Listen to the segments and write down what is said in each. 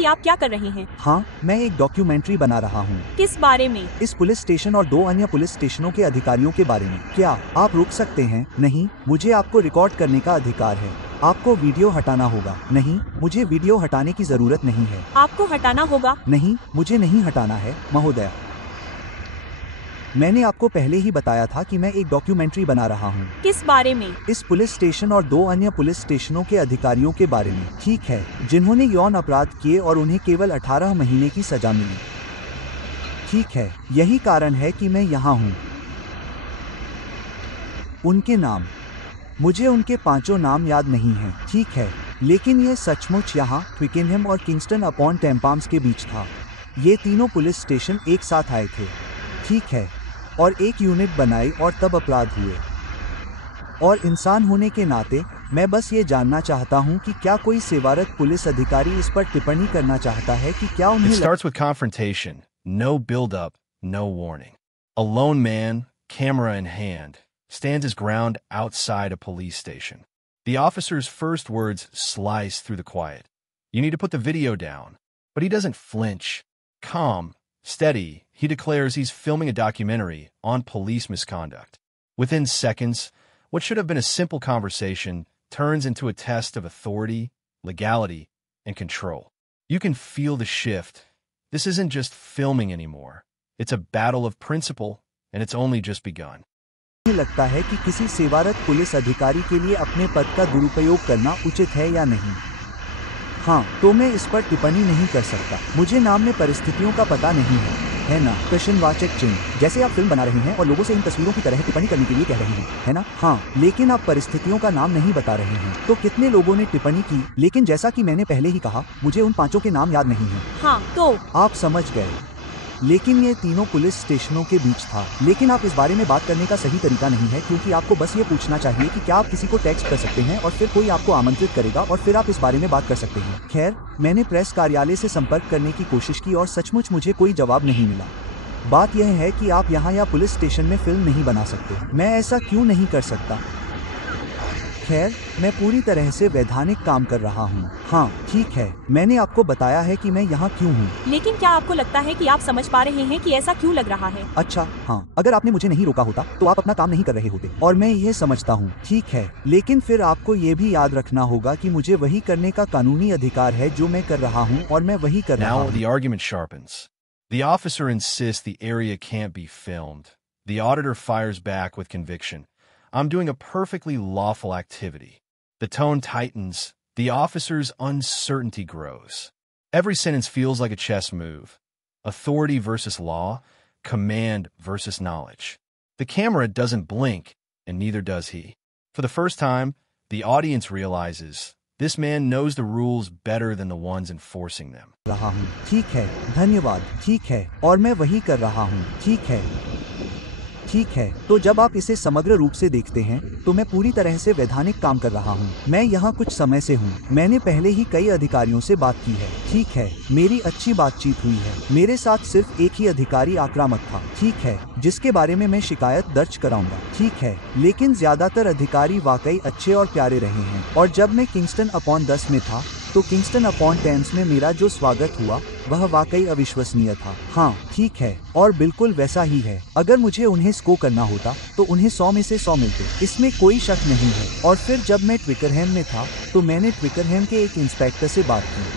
कि आप क्या कर रहे हैं? हाँ, मैं एक डॉक्यूमेंट्री बना रहा हूँ। किस बारे में? इस पुलिस स्टेशन और 2 अन्य पुलिस स्टेशनों के अधिकारियों के बारे में। क्या आप रुक सकते हैं? नहीं, मुझे आपको रिकॉर्ड करने का अधिकार है। आपको वीडियो हटाना होगा। नहीं, मुझे वीडियो हटाने की जरूरत नहीं है। आपको हटाना होगा। नहीं, मुझे नहीं हटाना है, महोदया। मैंने आपको पहले ही बताया था कि मैं एक डॉक्यूमेंट्री बना रहा हूँ। किस बारे में? इस पुलिस स्टेशन और 2 अन्य पुलिस स्टेशनों के अधिकारियों के बारे में। ठीक है, जिन्होंने यौन अपराध किए और उन्हें केवल 18 महीने की सजा मिली। ठीक है, यही कारण है कि मैं यहाँ हूँ। उनके नाम, मुझे उनके 5 नाम याद नहीं हैं। ठीक है, लेकिन यह सचमुच यहाँ ट्विकेनहैम और किंगस्टन अपॉन टेम्पाम्स के बीच था। ये तीनों पुलिस स्टेशन एक साथ आए थे। ठीक है, और एक यूनिट बनाई और तब अपराध हुए। और इंसान होने के नाते मैं बस ये जानना चाहता हूँ कि क्या कोई सेवारत पुलिस अधिकारी इस पर टिप्पणी करना चाहता है कि क्या उन्हें It starts with confrontation, no build-up, no warning. A lone man, camera in hand, stands his ground outside a police station. The officer's first words slice through the quiet. You need to put the video down. But he doesn't flinch. Calm, steady, he declares he's filming a documentary on police misconduct. Within seconds, what should have been a simple conversation turns into a test of authority, legality, and control. You can feel the shift. This isn't just filming anymore. It's a battle of principle, and it's only just begun. मुझे लगता है कि किसी सेवारत police अधिकारी के लिए अपने पद का दुरुपयोग करना उचित है या नहीं। हाँ, तो मैं इस पर टिप्पणी नहीं कर सकता। मुझे नाम में परिस्थितियों का पता नहीं है ना? प्रश्नवाचक चिन्ह। जैसे आप फिल्म बना रहे हैं और लोगों से इन तस्वीरों की तरह टिप्पणी करने के लिए कह रहे हैं, है ना? हाँ, लेकिन आप परिस्थितियों का नाम नहीं बता रहे हैं। तो कितने लोगों ने टिप्पणी की? लेकिन जैसा कि मैंने पहले ही कहा, मुझे उन 5 के नाम याद नहीं है। हाँ, तो आप समझ गए। लेकिन ये तीनों पुलिस स्टेशनों के बीच था। लेकिन आप इस बारे में बात करने का सही तरीका नहीं है, क्योंकि आपको बस ये पूछना चाहिए कि क्या आप किसी को टेक्स्ट कर सकते हैं और फिर कोई आपको आमंत्रित करेगा और फिर आप इस बारे में बात कर सकते हैं। खैर, मैंने प्रेस कार्यालय से संपर्क करने की कोशिश की और सचमुच मुझे कोई जवाब नहीं मिला। बात यह है कि आप यहाँ या पुलिस स्टेशन में फिल्म नहीं बना सकते। मैं ऐसा क्यों नहीं कर सकता? खैर, मैं पूरी तरह से वैधानिक काम कर रहा हूँ। हाँ, ठीक है, मैंने आपको बताया है कि मैं यहाँ क्यों हूँ। लेकिन क्या आपको लगता है कि आप समझ पा रहे हैं कि ऐसा क्यों लग रहा है? अच्छा, हाँ, अगर आपने मुझे नहीं रोका होता तो आप अपना काम नहीं कर रहे होते, और मैं यह समझता हूँ। ठीक है, लेकिन फिर आपको ये भी याद रखना होगा कि मुझे वही करने का कानूनी अधिकार है जो मैं कर रहा हूँ, और मैं वही कर रहा Now हूँ। the argument sharpens. The officer insists the area can't be filmed. The auditor fires back with conviction. I'm doing a perfectly lawful activity. The tone tightens. The officer's uncertainty grows. Every sentence feels like a chess move. Authority versus law, command versus knowledge. The camera doesn't blink, and neither does he. For the first time, the audience realizes this man knows the rules better than the ones enforcing them. रहा हूँ। ठीक है, धन्यवाद। ठीक है, और मैं वही कर रहा हूँ। ठीक है, ठीक है, तो जब आप इसे समग्र रूप से देखते हैं तो मैं पूरी तरह से वैधानिक काम कर रहा हूँ। मैं यहाँ कुछ समय से हूँ। मैंने पहले ही कई अधिकारियों से बात की है। ठीक है, मेरी अच्छी बातचीत हुई है। मेरे साथ सिर्फ एक ही अधिकारी आक्रामक था। ठीक है, जिसके बारे में मैं शिकायत दर्ज कराऊंगा। ठीक है, लेकिन ज्यादातर अधिकारी वाकई अच्छे और प्यारे रहे हैं। और जब मैं किंगस्टन अपॉन 10 में था तो किंगस्टन अपॉन टेम्स में मेरा जो स्वागत हुआ वह वाकई अविश्वसनीय था। हाँ, ठीक है, और बिल्कुल वैसा ही है। अगर मुझे उन्हें स्कोर करना होता तो उन्हें 100 में से 100 मिलते, इसमें कोई शक नहीं है। और फिर जब मैं ट्विकेनहैम में था तो मैंने ट्विकेनहैम के एक इंस्पेक्टर से बात की,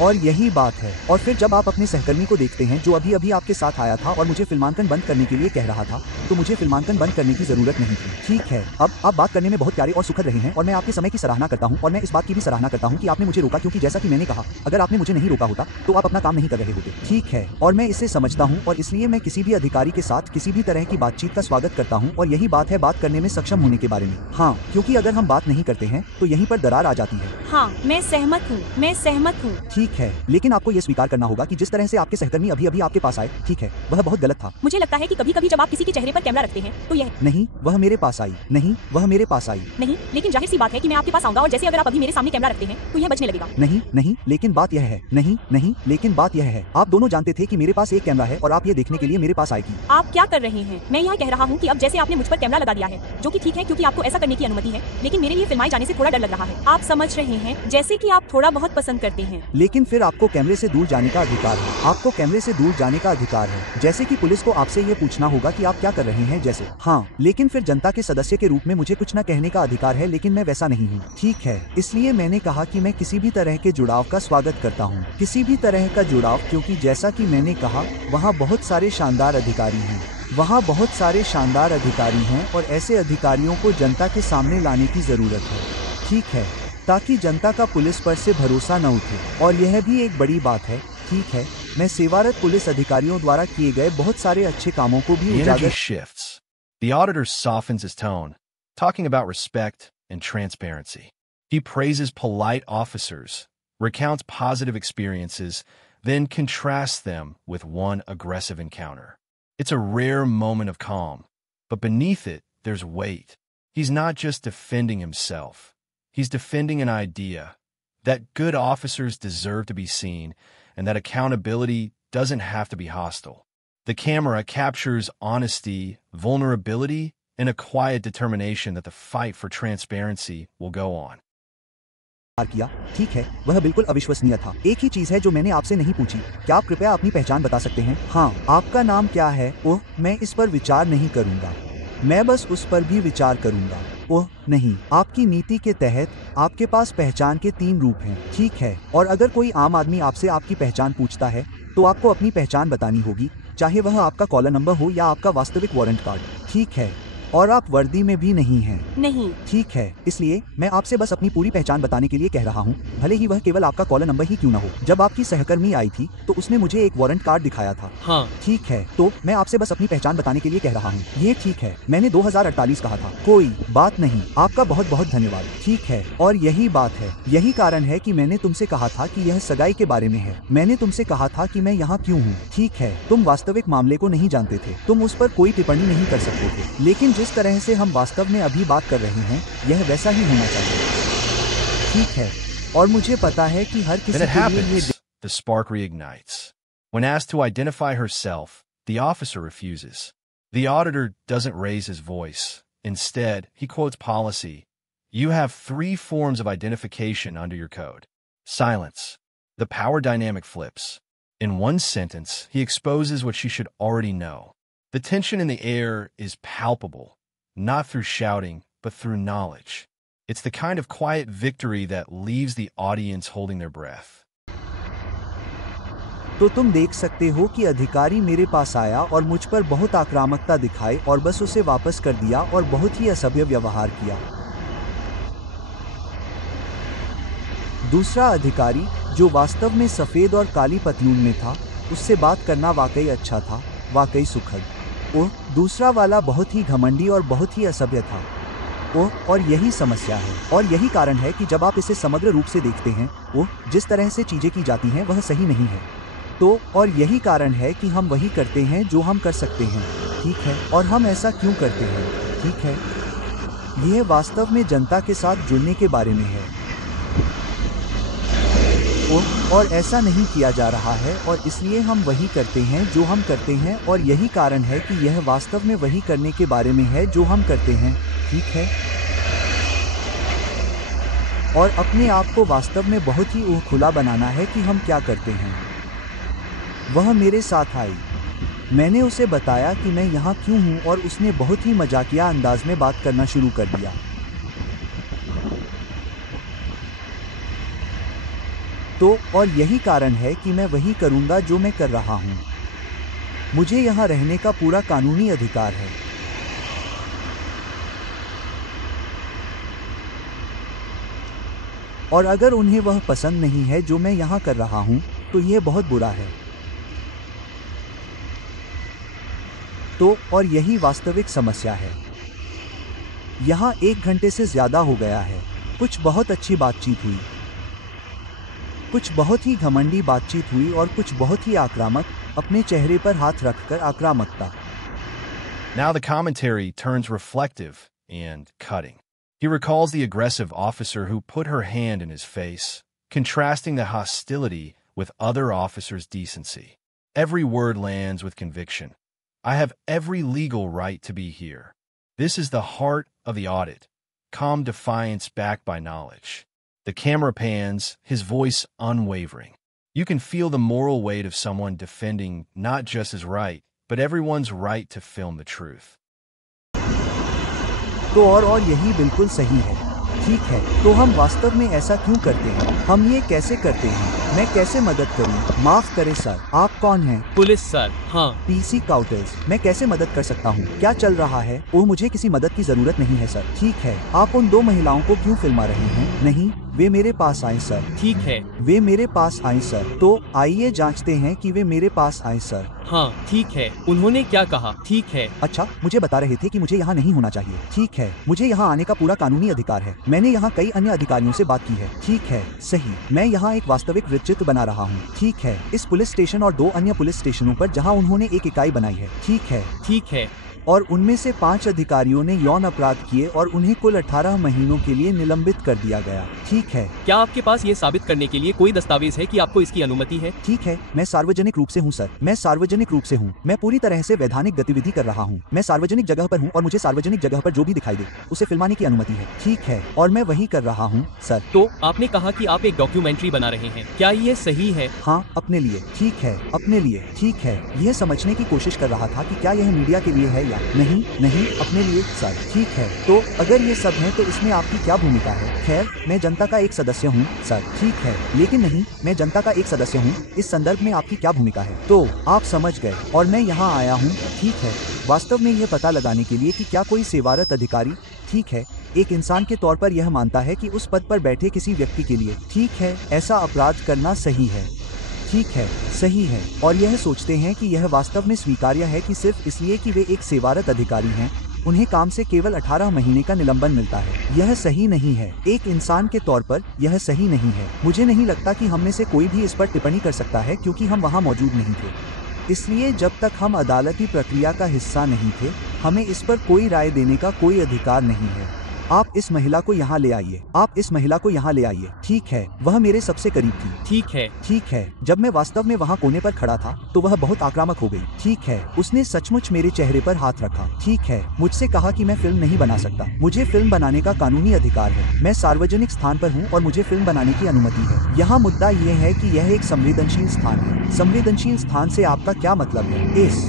और यही बात है। और फिर जब आप अपने सहकर्मी को देखते हैं जो अभी अभी आपके साथ आया था और मुझे फिल्मांकन बंद करने के लिए कह रहा था, तो मुझे फिल्मांकन बंद करने की जरूरत नहीं थी। ठीक है, अब आप बात करने में बहुत प्यारे और सुखद रहे हैं, और मैं आपके समय की सराहना करता हूं, और मैं इस बात की भी सराहना करता हूं कि आपने मुझे रोका, क्योंकि जैसा कि मैंने कहा, अगर आपने मुझे नहीं रोका होता तो आप अपना काम नहीं कर रहे होते। ठीक है, और मैं इसे समझता हूं, और इसलिए मैं किसी भी अधिकारी के साथ किसी भी तरह की बातचीत का स्वागत करता हूं, और यही बात है बात करने में सक्षम होने के बारे में। हाँ, क्योंकि अगर हम बात नहीं करते हैं तो यहीं पर दरार आ जाती है। हाँ, मैं सहमत हूँ, मैं सहमत हूँ। ठीक है, लेकिन आपको ये स्वीकार करना होगा कि जिस तरह से आपके सहकर्मी अभी अभी आपके पास आए, ठीक है, वह बहुत गलत था। मुझे लगता है कि कभी कभी जब आप किसी के चेहरे पर कैमरा रखते हैं तो यह नहीं, वह मेरे पास आई। नहीं, वह मेरे पास आई। नहीं, लेकिन जाहिर सी बात है कि मैं आपके पास आऊंगा, और जैसे अगर आप अभी मेरे सामने कैमरा रखते हैं तो यह बचने लगेगा। नहीं, नहीं, लेकिन बात यह है। नहीं, नहीं, लेकिन बात यह है, आप दोनों जानते थे कि मेरे पास एक कैमरा है और आप ये देखने के लिए मेरे पास आएगी। आप क्या कर रहे हैं? मैं यह कह रहा हूँ कि अब जैसे आपने मुझ पर कैमरा लगा दिया है, जो कि ठीक है क्योंकि आपको ऐसा करने की अनुमति है, लेकिन मेरे लिए फिल्माए जाने से थोड़ा डर लग रहा है। आप समझ रहे हैं, जैसे कि आप थोड़ा बहुत पसंद करते हैं। लेकिन लेकिन फिर आपको कैमरे से दूर जाने का अधिकार है। आपको कैमरे से दूर जाने का अधिकार है, जैसे कि पुलिस को आपसे ये पूछना होगा कि आप क्या कर रहे हैं जैसे। हाँ, लेकिन फिर जनता के सदस्य के रूप में मुझे कुछ न कहने का अधिकार है, लेकिन मैं वैसा नहीं हूँ। ठीक है, इसलिए मैंने कहा कि मैं किसी भी तरह के जुड़ाव का स्वागत करता हूँ, किसी भी तरह का जुड़ाव, क्योंकि जैसा कि मैंने कहा वहाँ बहुत सारे शानदार अधिकारी हैं। वहाँ बहुत सारे शानदार अधिकारी हैं और ऐसे अधिकारियों को जनता के सामने लाने की जरूरत है। ठीक है, ताकि जनता का पुलिस पर से भरोसा न उठे। और यह भी एक बड़ी बात है। ठीक है, मैं सेवारत पुलिस अधिकारियों द्वारा किए गए बहुत सारे अच्छे कामों को भी The energy उजागर। shifts. The auditor softens his tone, talking about respect and transparency. He praises polite officers, recounts positive experiences, then contrasts them with one aggressive encounter. It's a rare moment of calm, but beneath it, there's weight. He's not just defending himself. He's defending an idea that good officers deserve to be seen and that accountability doesn't have to be hostile. The camera captures honesty, vulnerability, and a quiet determination that the fight for transparency will go on. किया। ठीक है, वह बिल्कुल अविश्वसनीय था। एक ही चीज है जो मैंने आपसे नहीं पूछी, क्या आप कृपया अपनी पहचान बता सकते हैं? हाँ, आपका नाम क्या है? ओह, मैं इस पर विचार नहीं करूंगा, मैं बस उस पर भी विचार करूंगा। ओह नहीं, आपकी नीति के तहत आपके पास पहचान के 3 रूप हैं। ठीक है, और अगर कोई आम आदमी आपसे आपकी पहचान पूछता है तो आपको अपनी पहचान बतानी होगी, चाहे वह आपका कॉलर नंबर हो या आपका वास्तविक वारंट कार्ड। ठीक है, और आप वर्दी में भी नहीं हैं। नहीं। ठीक है, इसलिए मैं आपसे बस अपनी पूरी पहचान बताने के लिए कह रहा हूँ, भले ही वह केवल आपका कॉलर नंबर ही क्यों न हो। जब आपकी सहकर्मी आई थी तो उसने मुझे एक वारंट कार्ड दिखाया था। हाँ। ठीक है, तो मैं आपसे बस अपनी पहचान बताने के लिए कह रहा हूँ। ये ठीक है, मैंने 2048 कहा था। कोई बात नहीं, आपका बहुत बहुत धन्यवाद। ठीक है, और यही बात है, यही कारण है कि मैंने तुमसे कहा था कि यह सगाई के बारे में है। मैंने तुमसे कहा था कि मैं यहाँ क्यों हूँ। ठीक है, तुम वास्तविक मामले को नहीं जानते थे, तुम उस पर कोई टिप्पणी नहीं कर सकते थे, लेकिन जिस तरह से हम वास्तव में अभी बात कर रहे हैं, यह वैसा ही होना चाहिए। ठीक है, और मुझे पता है कि हर किसी Then it के लिए ये happens. The spark reignites. When asked to identify herself, the officer refuses. The auditor doesn't raise his voice. Instead, he quotes policy. You have 3 forms of identification under your code. Silence. The power dynamic flips. In one sentence, he exposes what she should already know. The tension in the air is palpable, not through shouting, but through knowledge. It's the kind of quiet victory that leaves the audience holding their breath. तो तुम देख सकते हो कि अधिकारी मेरे पास आया और मुझ पर बहुत आक्रामकता दिखाई और बस उसे वापस कर दिया और बहुत ही असभ्य व्यवहार किया। दूसरा अधिकारी, जो वास्तव में सफेद और काली पतलून में था, उससे बात करना वाकई अच्छा था, वाकई सुखद। ओह, दूसरा वाला बहुत ही घमंडी और बहुत ही असभ्य था। ओह, और यही समस्या है, और यही कारण है कि जब आप इसे समग्र रूप से देखते हैं, ओह, जिस तरह से चीजें की जाती हैं वह सही नहीं है। तो और यही कारण है कि हम वही करते हैं जो हम कर सकते हैं। ठीक है, और हम ऐसा क्यों करते हैं? ठीक है, यह वास्तव में जनता के साथ जुड़ने के बारे में है। ओह, और ऐसा नहीं किया जा रहा है, और इसलिए हम वही करते हैं जो हम करते हैं, और यही कारण है कि यह वास्तव में वही करने के बारे में है जो हम करते हैं। ठीक है, और अपने आप को वास्तव में बहुत ही खुला बनाना है कि हम क्या करते हैं। वह मेरे साथ आई, मैंने उसे बताया कि मैं यहाँ क्यों हूँ, और उसने बहुत ही मजाकिया अंदाज में बात करना शुरू कर दिया। तो और यही कारण है कि मैं वही करूँगा जो मैं कर रहा हूँ। मुझे यहाँ रहने का पूरा कानूनी अधिकार है। और अगर उन्हें वह पसंद नहीं है जो मैं यहाँ कर रहा हूँ, तो यह बहुत बुरा है। तो और यही वास्तविक समस्या है। यहाँ 1 घंटे से ज्यादा हो गया है। कुछ बहुत अच्छी बातचीत हुई, कुछ बहुत ही घमंडी बातचीत हुई, और कुछ बहुत ही आक्रामक, अपने चेहरे पर हाथ रखकर आक्रामकता। Now the commentary turns reflective and cutting. He recalls the aggressive officer who put her hand in his face, contrasting the hostility with other officers' decency. Every word lands with conviction. I have every legal right to be here. This is the heart of the audit. Calm defiance backed by knowledge. The camera pans, his voice unwavering. You can feel the moral weight of someone defending not just his right, but everyone's right to film the truth. तो और यही बिल्कुल सही है। ठीक है, तो हम वास्तव में ऐसा क्यों करते हैं? हम ये कैसे करते हैं? मैं कैसे मदद करूं? माफ करें सर, आप कौन हैं? Police sir. हाँ। पीसी काउटर्स, मैं कैसे मदद कर सकता हूं? क्या चल रहा है? ओह, मुझे किसी मदद की जरूरत नहीं है सर। ठीक है, आप उन 2 महिलाओं को क्यों फिल्मा रहे हैं? नहीं, वे मेरे पास आए सर। ठीक है। वे मेरे पास आए सर। तो आइए जांचते हैं कि वे मेरे पास आए सर। हाँ ठीक है, उन्होंने क्या कहा? ठीक है। अच्छा, मुझे बता रहे थे कि मुझे यहाँ नहीं होना चाहिए। ठीक है, मुझे यहाँ आने का पूरा कानूनी अधिकार है। मैंने यहाँ कई अन्य अधिकारियों से बात की है। ठीक है, सही, मैं यहाँ एक वास्तविक वृत्तचित्र बना रहा हूँ। ठीक है, इस पुलिस स्टेशन और 2 अन्य पुलिस स्टेशनों पर जहाँ उन्होंने एक इकाई बनाई है। ठीक है। ठीक है। और उनमें से 5 अधिकारियों ने यौन अपराध किए और उन्हें कुल 18 महीनों के लिए निलंबित कर दिया गया। ठीक है। क्या आपके पास ये साबित करने के लिए कोई दस्तावेज है कि आपको इसकी अनुमति है? ठीक है, मैं सार्वजनिक रूप से हूँ सर। मैं सार्वजनिक रूप से हूँ। मैं पूरी तरह से वैधानिक गतिविधि कर रहा हूँ। मैं सार्वजनिक जगह पर हूँ और मुझे सार्वजनिक जगह पर जो भी दिखाई दे उसे फिल्माने की अनुमति है। ठीक है, और मैं वही कर रहा हूँ सर। तो आपने कहा कि आप एक डॉक्यूमेंट्री बना रहे हैं, क्या ये सही है? हाँ, अपने लिए। ठीक है, अपने लिए। ठीक है, यह समझने की कोशिश कर रहा था कि क्या यह मीडिया के लिए है या नहीं। अपने लिए सर। ठीक है, तो अगर ये सब है तो इसमें आपकी क्या भूमिका है? खैर, मैं जनता का एक सदस्य हूँ सर। ठीक है, लेकिन नहीं, मैं जनता का एक सदस्य हूँ। इस संदर्भ में आपकी क्या भूमिका है? तो आप समझ गए, और मैं यहाँ आया हूँ। ठीक है, वास्तव में यह पता लगाने के लिए कि क्या कोई सेवारत अधिकारी, ठीक है, एक इंसान के तौर पर यह मानता है कि उस पद पर बैठे किसी व्यक्ति के लिए, ठीक है, ऐसा अपराध करना सही है। ठीक है, सही है, और यह सोचते हैं कि यह वास्तव में स्वीकार्य है कि सिर्फ इसलिए कि वे एक सेवारत अधिकारी हैं, उन्हें काम से केवल 18 महीने का निलंबन मिलता है। यह सही नहीं है। एक इंसान के तौर पर यह सही नहीं है। मुझे नहीं लगता कि हम में से कोई भी इस पर टिप्पणी कर सकता है क्योंकि हम वहाँ मौजूद नहीं थे। इसलिए जब तक हम अदालती प्रक्रिया का हिस्सा नहीं थे, हमें इस पर कोई राय देने का कोई अधिकार नहीं है। आप इस महिला को यहाँ ले आइए। आप इस महिला को यहाँ ले आइए। ठीक है, वह मेरे सबसे करीब थी। ठीक है। ठीक है, जब मैं वास्तव में वहाँ कोने पर खड़ा था तो वह बहुत आक्रामक हो गई। ठीक है, उसने सचमुच मेरे चेहरे पर हाथ रखा। ठीक है, मुझसे कहा कि मैं फिल्म नहीं बना सकता। मुझे फिल्म बनाने का कानूनी अधिकार है। मैं सार्वजनिक स्थान पर हूँ और मुझे फिल्म बनाने की अनुमति है। यहाँ मुद्दा यह है कि यह एक संवेदनशील स्थान है। संवेदनशील स्थान से आपका क्या मतलब है? इस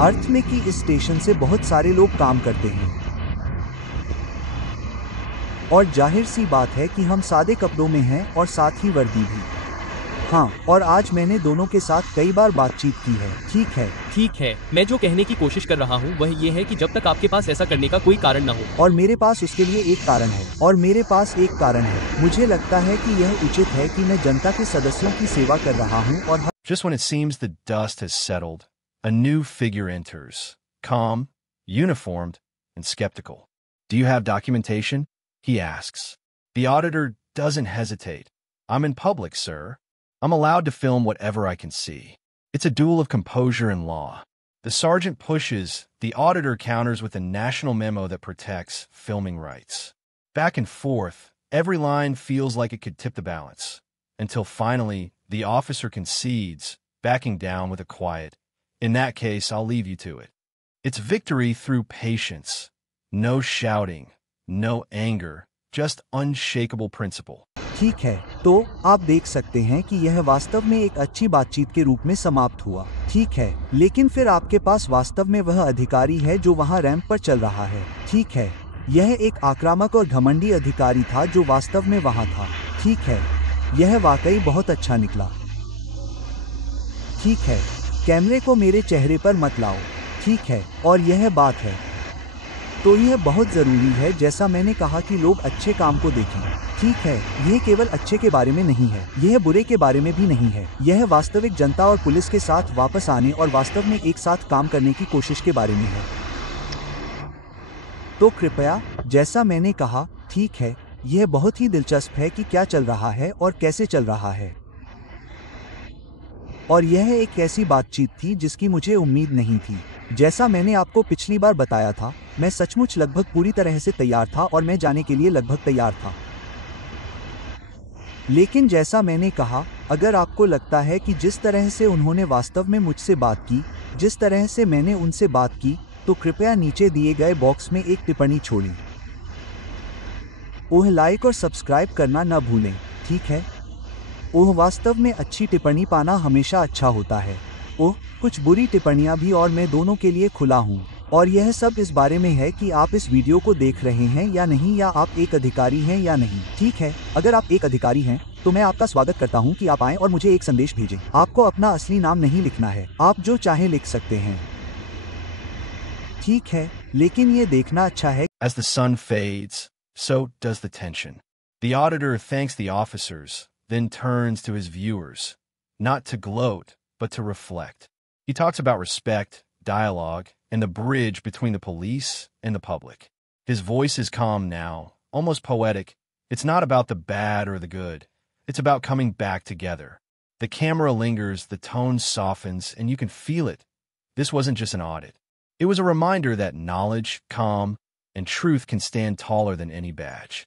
अर्थ में कि इस स्टेशन से बहुत सारे लोग काम करते हैं और जाहिर सी बात है कि हम सादे कपड़ों में हैं और साथ ही वर्दी भी। हाँ, और आज मैंने दोनों के साथ कई बार बातचीत की है। ठीक है। ठीक है, मैं जो कहने की कोशिश कर रहा हूँ वह ये है कि जब तक आपके पास ऐसा करने का कोई कारण न हो। और मेरे पास उसके लिए एक कारण है। और मेरे पास एक कारण है। मुझे लगता है कि यह उचित है कि मैं जनता के सदस्यों की सेवा कर रहा हूँ और Just when it seems the dust has settled, a new figure enters, calm, uniformed, and skeptical. Do you have documentation? He asks. The auditor doesn't hesitate. I'm in public, sir. I'm allowed to film whatever I can see. It's a duel of composure and law. The sergeant pushes, the auditor counters with a national memo that protects filming rights. Back and forth, every line feels like it could tip the balance. Until finally, the officer concedes, backing down with a quiet, "In that case, I'll leave you to it." It's victory through patience. No shouting. No anger, just unshakable principle. ठीक है, तो आप देख सकते हैं कि यह वास्तव में एक अच्छी बातचीत के रूप में समाप्त हुआ। ठीक है, लेकिन फिर आपके पास वास्तव में वह अधिकारी है जो वहाँ रैंप पर चल रहा है। ठीक है, यह एक आक्रामक और घमंडी अधिकारी था जो वास्तव में वहाँ था। ठीक है, यह वाकई बहुत अच्छा निकला। ठीक है, कैमरे को मेरे चेहरे पर मत लाओ। ठीक है, और यह बात है। तो यह बहुत ज़रूरी है, जैसा मैंने कहा, कि लोग अच्छे काम को देखें। ठीक है, यह केवल अच्छे के बारे में नहीं है, यह बुरे के बारे में भी नहीं है। यह वास्तविक जनता और पुलिस के साथ वापस आने और वास्तव में एक साथ काम करने की कोशिश के बारे में है। तो कृपया, जैसा मैंने कहा, ठीक है, यह बहुत ही दिलचस्प है कि क्या चल रहा है और कैसे चल रहा है। और यह एक ऐसी बातचीत थी जिसकी मुझे उम्मीद नहीं थी। जैसा मैंने आपको पिछली बार बताया था, मैं सचमुच लगभग पूरी तरह से तैयार था और मैं जाने के लिए लगभग तैयार था। लेकिन जैसा मैंने कहा, अगर आपको लगता है कि जिस तरह से उन्होंने वास्तव में मुझसे बात की, जिस तरह से मैंने उनसे बात की, तो कृपया नीचे दिए गए बॉक्स में एक टिप्पणी छोड़ें। ओह, लाइक और सब्सक्राइब करना न भूलें। ठीक है। ओह, वास्तव में अच्छी टिप्पणी पाना हमेशा अच्छा होता है। ओह, कुछ बुरी टिप्पणियां भी, और मैं दोनों के लिए खुला हूँ। और यह सब इस बारे में है कि आप इस वीडियो को देख रहे हैं या नहीं, या आप एक अधिकारी हैं या नहीं। ठीक है, अगर आप एक अधिकारी हैं तो मैं आपका स्वागत करता हूं कि आप आएं और मुझे एक संदेश भेजें। आपको अपना असली नाम नहीं लिखना है, आप जो चाहे लिख सकते हैं। ठीक है, लेकिन ये देखना अच्छा है। As the sun fades, so does the tension. The auditor thanks the officers, then turns to his viewers, not to gloat, but to reflect. He talks about respect, dialogue, and the bridge between the police and the public. His voice is calm now, almost poetic. It's not about the bad or the good. It's about coming back together. The camera lingers, the tone softens, and you can feel it. This wasn't just an audit. It was a reminder that knowledge, calm, and truth can stand taller than any badge.